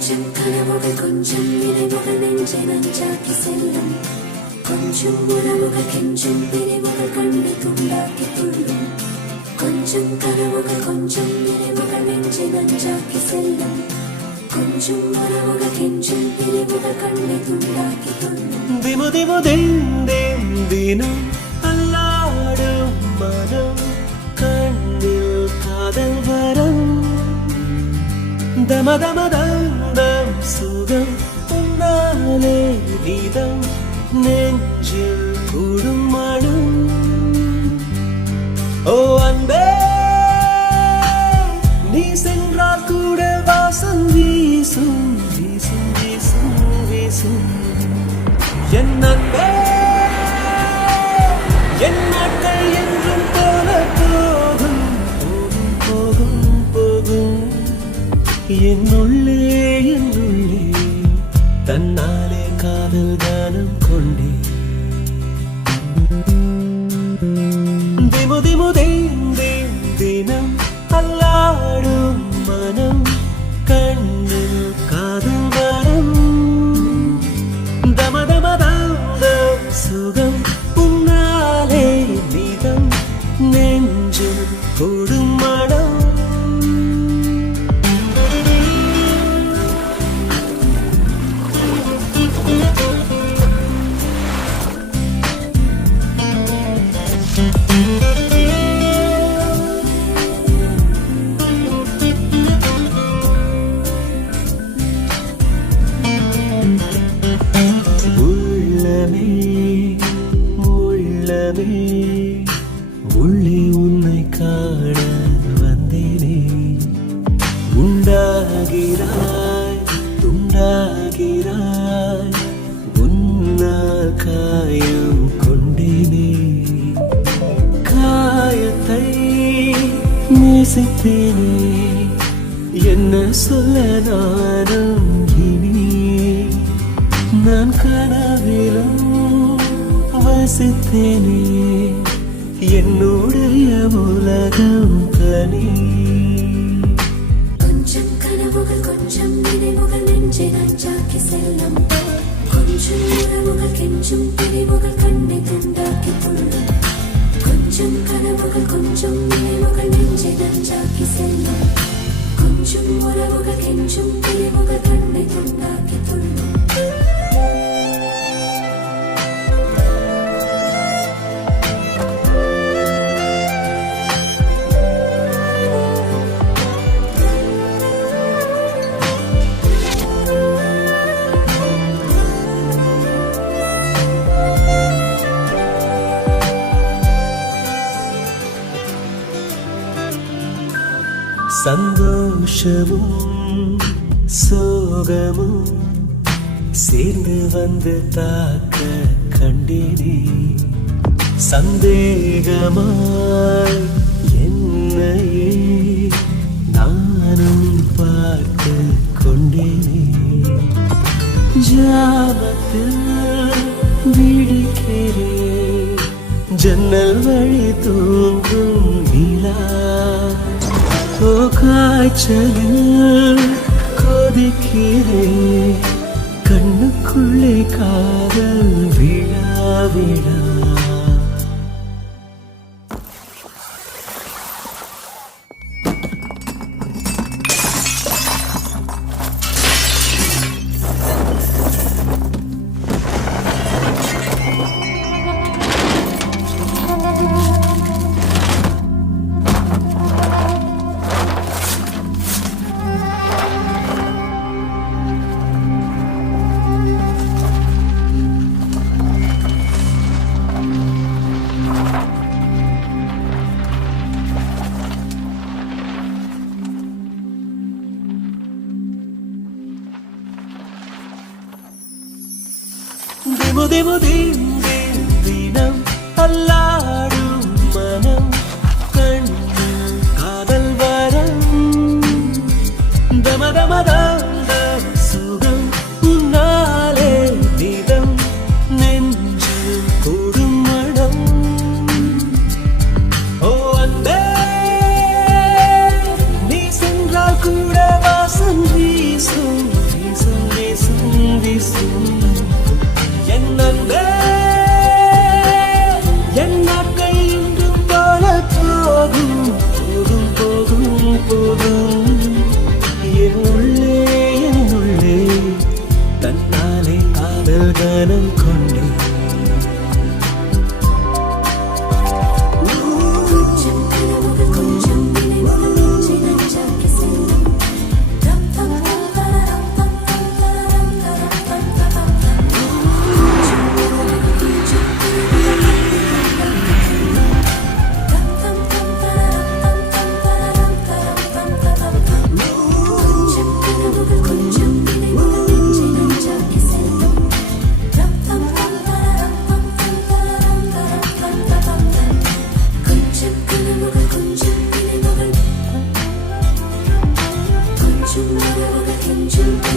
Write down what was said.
கொஞ்சம் கனவுகள் கொஞ்சம் நினைவுகள் நெஞ்சை நஞ்சாக்கி செல்லும் கொஞ்சம் உறவுகள் கெஞ்சும் பிரிவுகள் கண்ணை துண்டாக்கி துள்ளும் கொஞ்சம் கனவுகள் கொஞ்சம் நினைவுகள் நெஞ்சை நஞ்சாக்கி செல்லும் கொஞ்சம் உறவுகள் கெஞ்சும் பிரிவுகள் கண்ணை துண்டாக்கி துள்ளும் திமு திமு தினம் அல்லாடும் மனம் கண்ணில் காதல் வரம் தம தம தம் சுகம் உன்னாலே நீதம் நெஞ்சில் கூடும் மனம் ஓ அன்பே நீ சென்றால் கூட வாசம் வீசும் வீசும் வீசும் வீசும் என் அன்பே என் நாட்கள் என்றும் போல போகும் போகும் போகும் என்னுள்ளே தன்னாலே காதல் கானம் கொண்டே திமு திமு தினம் அல்லாடும் மனம் கண்ணில் காதல் வரம் தம தம தம் சுகம் உன்னாலே நீதம் நெஞ்சில் கூடும் மனம் உள்ளே உன்னை காண வந்தேனே உண்டாகிறாய் துண்டாகிறாய் உன்னால் காயம் கொண்டேனே காயத்தை நேசித்தேனே என்ன சொல்ல நானும் இனி நான் கனவிலும் வசித்தேனே என்னுடைய உலகம் கனி கொஞ்சம் கனவுகள் கொஞ்சம் நினைவுகள் நெஞ்சை நஞ்சாக்கி செல்லும் கொஞ்சம் உறவுகள் கெஞ்சும் பிரிவுகள் கண்ணை துண்டாக்கி துள்ளும் கொஞ்சம் கனவுகள் கொஞ்சம் நினைவுகள் நெஞ்சை நஞ்சாக்கி செல்லும் கொஞ்சம் உறவுகள் கெஞ்சும் பிரிவுகள் கண்ணை துண்டாக்கி துள்ளும் சந்தோஷமும் சோகமும் சேர்ந்து வந்து தாக்க கண்டேனே சந்தேகமாய் என்னையே நானும் பார்த்து கொண்டேனே ஜாமத்தில் விழிக்கிறேன் ஜன்னல் வழி தூங்கும் நிலா ஓ காய்ச்சலில் கொதிக்கிறேன் கண்ணுக்குள்ளே காதல் விழா விழா திமு திமு தினம் அல்லாடும் மனம் கண்ணில் காதல் வரம் தம தம தம் சுகம் உன்னாலே நீதம் நெஞ்சில் கூடும் மனம் ஓ அன்பே நீ சென்றால் கூட வாசம் வீசும் கொஞ்சம்